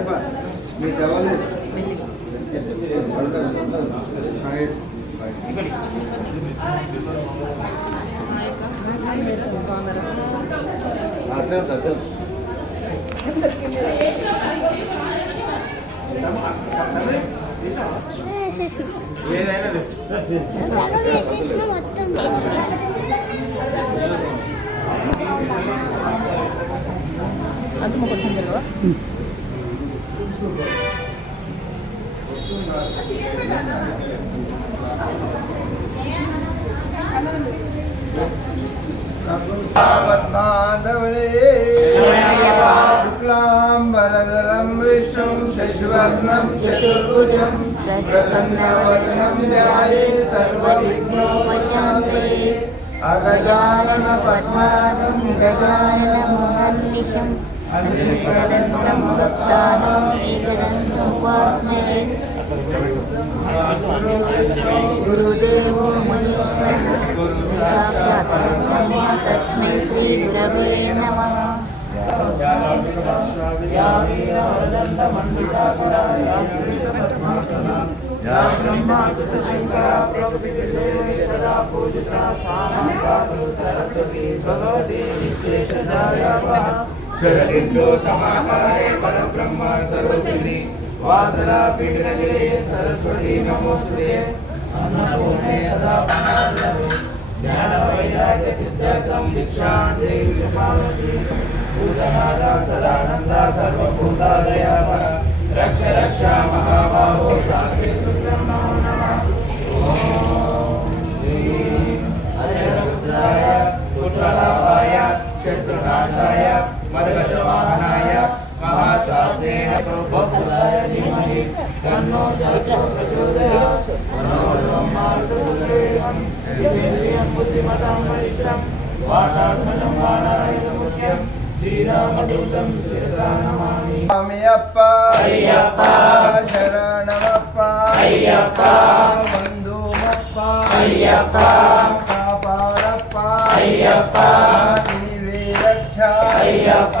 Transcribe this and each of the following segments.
అయ్యప్ప మీ దేవాలయం అర్థం అర్థం అది माधवणे शुक्लाम्बरधरं विष्णुं शशिवर्णं चतुर्भुजं जाये सर्वविघ्नोपशान्तये அகஜானன பத்மானம் கஜாயன மகர்நிஷம் அநீகதந்தம் பக்தானம் ஏகதந்த உபாஸ்மரே குருதேவோ மணீஸ்வரः சாட்சாத் ब्रह्मा तस्मै श्रीगुरवे नमः। శ్రీ గురవే నమః శరణిందో సమాహారే పరబ్రహ్మ సర్వతిని వాసనా పీఠనగిరే సరస్వతి నమోస్తే అన్నపూర్ణే సదా జ్ఞాన వైరాగ్య సిద్ధార్థం భిక్షాం దేవి విషామతి భూతనాథ సదానంద भूतनाथा सदानन्दा सर्वभूतादयाः रक्ष रक्ष महाबाहो शास्त्रे सुन्दरं नमो नमः हरेरुद्राय पुत्रलाभाय शत्रुनाशाय मदगजवाहनाय महाशास्त्रेण प्रबोधाय धीमहि तन्नो शास्त्रो प्रचोदयात् मनोरमं मार्गोदयम् इन्द्रियं बुद्धिमतां वरिष्ठं वातात्मजं वाणायुधमुख्यम् శ్రీరామదూతం అయ్యప్ప శరణమప్ప అయ్యప్ప బంధుమప్ప అయ్యప్ప కాపాడప్ప అయ్యప్ప నీవే రక్ష అయ్యప్ప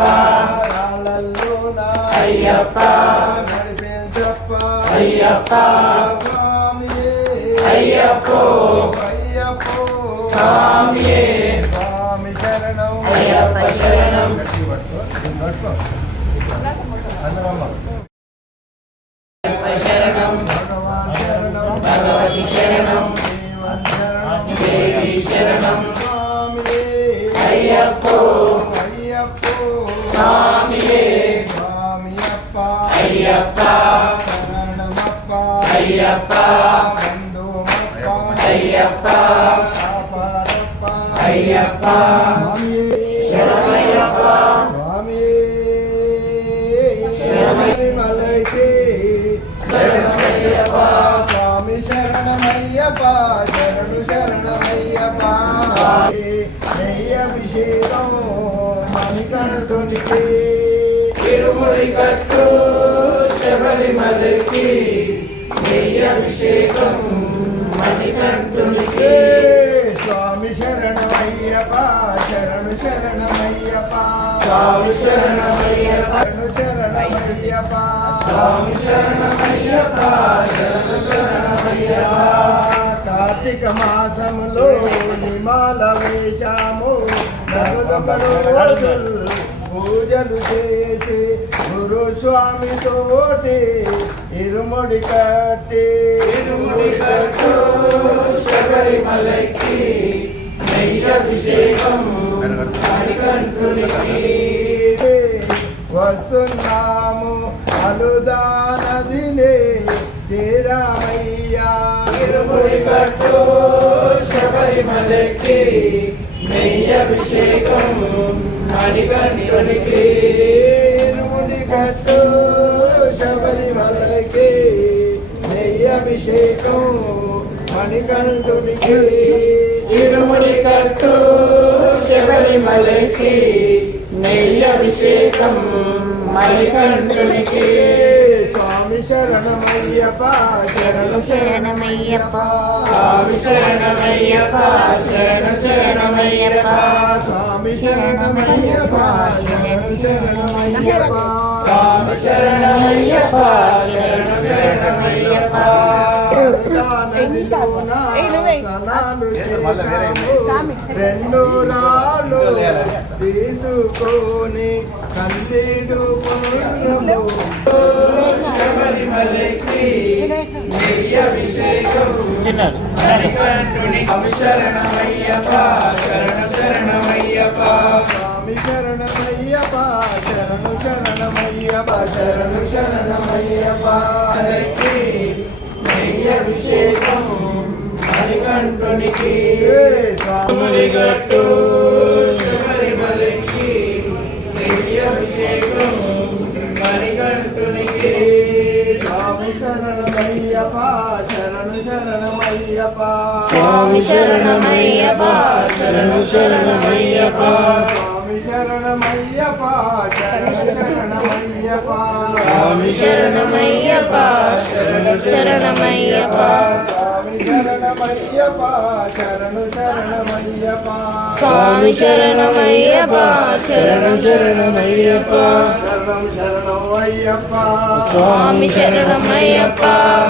రాళ్ళల్లోన అయ్యప్ప నడిపించప్ప అయ్యప్ప అయ్యప్పో అయ్యప్పో స్వామియే. స్వామి శరణం. అయ్యప్ప శరణం. అందరమ్మ శరణం భగవాన్ భగవతి శరణం దేవి శరణం అయ్యప్పో అయ్యప్పో స్వామియే స్వామియప్ప అయ్యప్ప శరణమప్ప అయ్యప్ప బంధుమప్ప అయ్యప్ప కాపాడప్ప అయ్యప్ప మణికంఠునికి తిరుముడి కట్టు శబరిమలకి నెయ్యి అభిషేకం మణికంఠునికి స్వామి శరణమయ్యప్ప శరణు శరణమయ్యప్ప స్వామి శరణమయ్యప్ప శరణు శరణమయ్యప్ప స్వామి శరణమయ్యప్ప శరణు శరణమయ్యప్ప కార్తీక మాసములో నిమాల వేచాము నలుదొకడు రోజులు పూజలు చేసి గురు స్వామి తోటి ఇరుముడి కట్టి శబరిమలకి అభిషేకం వస్తున్నాము అలుదా నదినే శ్రీరామయ్యా. తిరుముడి కట్టు శబరిమలకి నెయ్యి అభిషేకం మణికంఠునికి ఇరుముడి కట్టు శబరిమలకి నెయ్యి అభిషేకం మణికంఠుడికి ఇరుముడి కట్టు శబరిమలకి నెయ్యి అభిషేకం మణికంఠునికి స్వామి శరణమయ్యప్ప శరణ శరణమయ్యప్ప స్వామి శరణమయ్యప్ప శరణ శరణమయ్యప్ప. శరణమయ్యప్ప శరణమయ్యప్ప స్వామి శరణమయ్యప్ప శరణమయ్యప్ప రెండు రాళ్ళు తీసుకొని కందిడు పుణ్యము శబరిమలకి శరణమయ్యప్ప శరణ శరణమయ్యప్ప శరణమయ్యప్ప శరణు శరణమయ్యప్ప శరణు శరణమయ్యప్ప అభిషేకం మణికంఠునికి శబరిమలకి అభిషేకం. శరణమయ్యప్ప శరణు శరణమయ్యప్ప స్వామి శరణమయ్యప్ప శరణు శరణమయ్యప్ప స్వామి శరణమయ్యప్ప శరణు శరణమయ్యప్ప స్వామి శరణమయ్యప్ప శరణు శరణమయ్యప్ప స్వామి శరణమయ్యప్ప శరణు శరణమయ్యప్ప స్వామి శరణమయ్యప్ప శరణు శరణమయ్యప్ప శరణం శరణం అయ్యప్ప స్వామి శరణమయ్యప్ప శరణం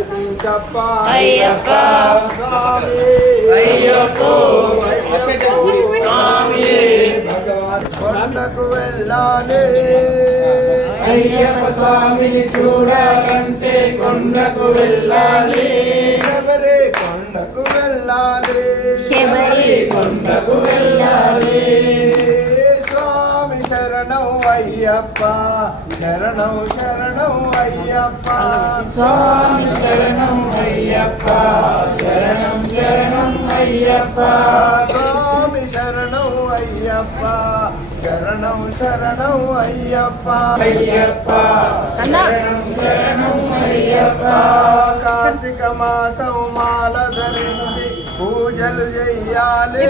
అయ్యప్ప స్వామి. అయ్యప్పో. స్వామి. భగవాన్ కొండకు వెళ్ళాలి. అయ్యప్ప స్వామిని చూడాలంటే కొండకు వెళ్ళాలి. శబరి కొండకు వెళ్ళాలి. శబరి కొండకు వెళ్ళాలి. స్వామి శరణం అయ్యప్ప. శరణం శరణం అయ్యప్ప. స్వామి శరణం అయ్యప్ప. శరణం శరణం అయ్యప్ప. స్వామి శరణం అయ్యప్ప. శరణం శరణం అయ్యప్ప. అయ్యప్ప. శరణం శరణం అయ్యప్ప. కార్తీక మాసం మాల ధరించి పూజలు చెయ్యాలి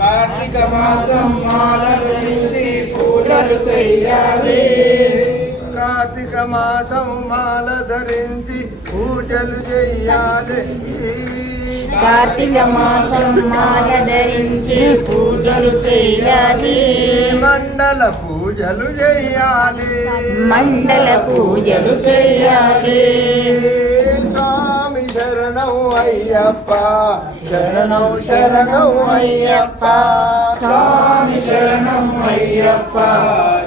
కార్తీక మాసం మాల ధరించి పూజలు చెయ్యాలి కార్తీక మాసం మాల ధరించి పూజలు చెయ్యాలి కార్తీక మాసం మాల ధరించి పూజలు చేయాలి. మండల పూజలు చెయ్యాలి మండల పూజలు చేయాలి. శరణం అయ్యప్ప శరణం శరణం అయ్యప్ప స్వామి శరణం అయ్యప్ప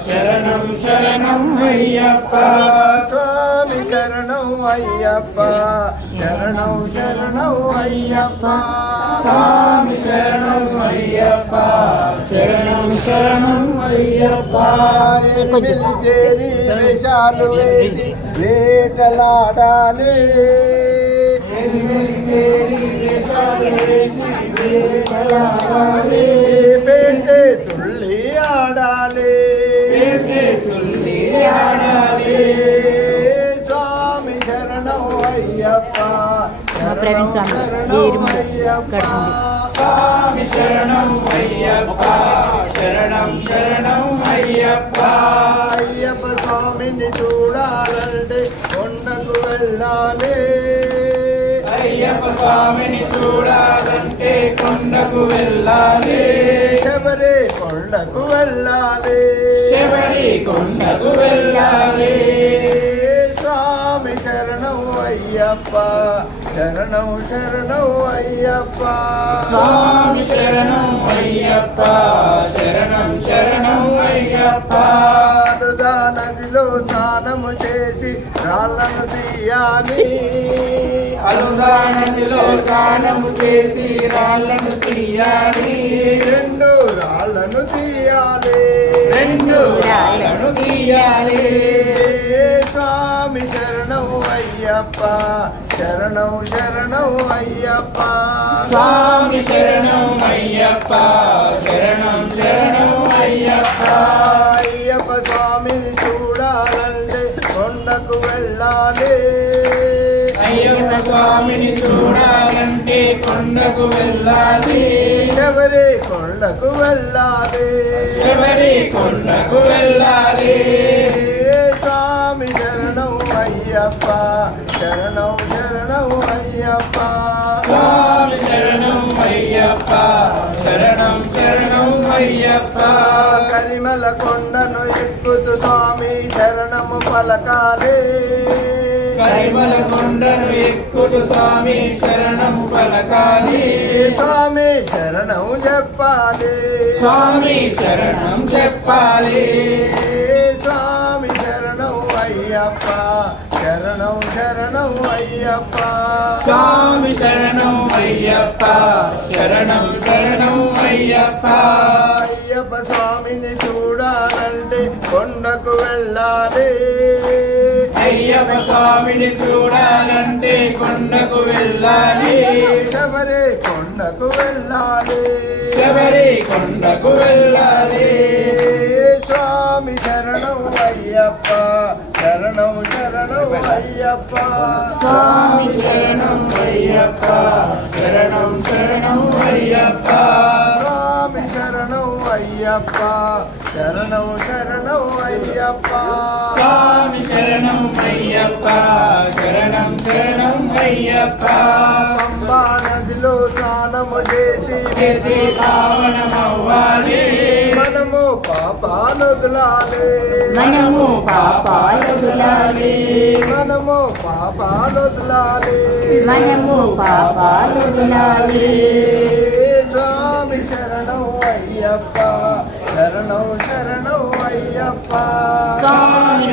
శరణం శరణం అయ్యప్ప స్వామి శరణం అయ్యప్ప శరణం శరణం అయ్యప్ప స్వామి శరణం అయ్యప్ప శరణం శరణం అయ్యప్ప చేరి వేషాలు వేసి వేటలాడాలి. ఎనిమిది చేరి వేషాలు వేసి వేటలాడాలి. పేటే తుళ్ళి ఆడాలి పేటే తుల్లి ఆడాలి. స్వామి శరణం అయ్యప్ప శరణం శరణం అయ్యప్ప స్వామి శరణం అయ్యప్ప శరణం శరణం అయ్యప్ప అయ్యప్ప అయ్యప్ప స్వామిని చూడాలంటే కొండకు వెళ్ళాలి. శబరి కొండకు వెళ్ళాలి. శబరి కొండకు వెళ్ళాలి. స్వామి శరణం అయ్యప్ప. శరణం శరణం అయ్యప్ప. స్వామి శరణం అయ్యప్ప. శరణం శరణం అయ్యప్ప. అడుదా నదిలో స్నానము చేసి రాళ్ళను తీయాలి. అలుదా నదిలో స్నానము చేసి రాళ్ళను తీయాలి. రెండు రాళ్ళను తీయాలి. రెండు రాళ్ళను తీయాలి. స్వామి శరణం అయ్యప్ప. శరణం శరణం అయ్యప్ప. స్వామి శరణం అయ్యప్ప. శరణం శరణం అయ్యప్ప. అయ్యప్ప స్వామిని చూడాలంటే కొండకు వెళ్ళాలి. స్వామిని చూడాలంటే కొండకు వెళ్ళాలి. శబరి కొండకు వెళ్ళాలి? శబరి కొండకు వెళ్ళాలి? స్వామి శరణం అయ్యప్ప. శరణం శరణం అయ్యప్ప స్వామి శరణం అయ్యప్ప శరణం శరణం అయ్యప్ప కరిమల కొండను ఎక్కుతు స్వామి శరణము పలకాలే. కరిమల కొండను ఎక్కుటు స్వామి శరణం పలకాలి. స్వామి శరణం చెప్పాలి. స్వామి శరణం చెప్పాలి. స్వామి శరణం అయ్యప్ప. శరణం శరణం అయ్యప్ప స్వామి శరణం అయ్యప్ప శరణం శరణం అయ్యప్ప అయ్యప్ప స్వామిని చూడాలంటే కొండకు వెళ్ళాలి అయ్యప్ప స్వామిని చూడాలంటే కొండకు వెళ్ళాలి. శబరి కొండకు వెళ్ళాలి? శబరి కొండకు వెళ్ళాలి? స్వామి శరణం అయ్యప్ప శరణం శరణం అయ్యప్ప. స్వామి శరణం అయ్యప్ప శరణం శరణం అయ్యప్ప. అయ్యప్ప. శరణం శరణం అయ్యప్ప. స్వామి శరణం అయ్యప్ప. శరణం శరణం అయ్యప్ప. పంబా నదిలో స్నానము చేసి పావనమవ్వాలి. మనము పాపాలొదలాలి మనము పాపాలొదలాలి మనము పాపాలొదలాలి మనము పాపాలొదలాలి స్వామి శరణం అయ్యప్ప శరణం శరణం అయ్యప్ప. స్వామి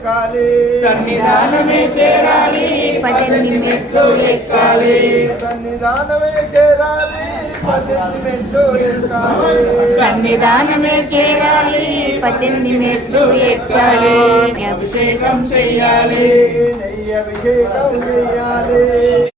ఎక్కాలి. సన్నిధానమే చేరాలి. పద్దెనిమిది మెట్లు ఎక్కాలి. సన్నిధానమే చేరాలి. పద్దెనిమిది మెట్లు ఎక్కాలి. సన్నిధానమే చేరాలి. పద్దెనిమిది మెట్లు ఎక్కాలి. అభిషేకం నెయ్యి అభిషేకం చేయాలి.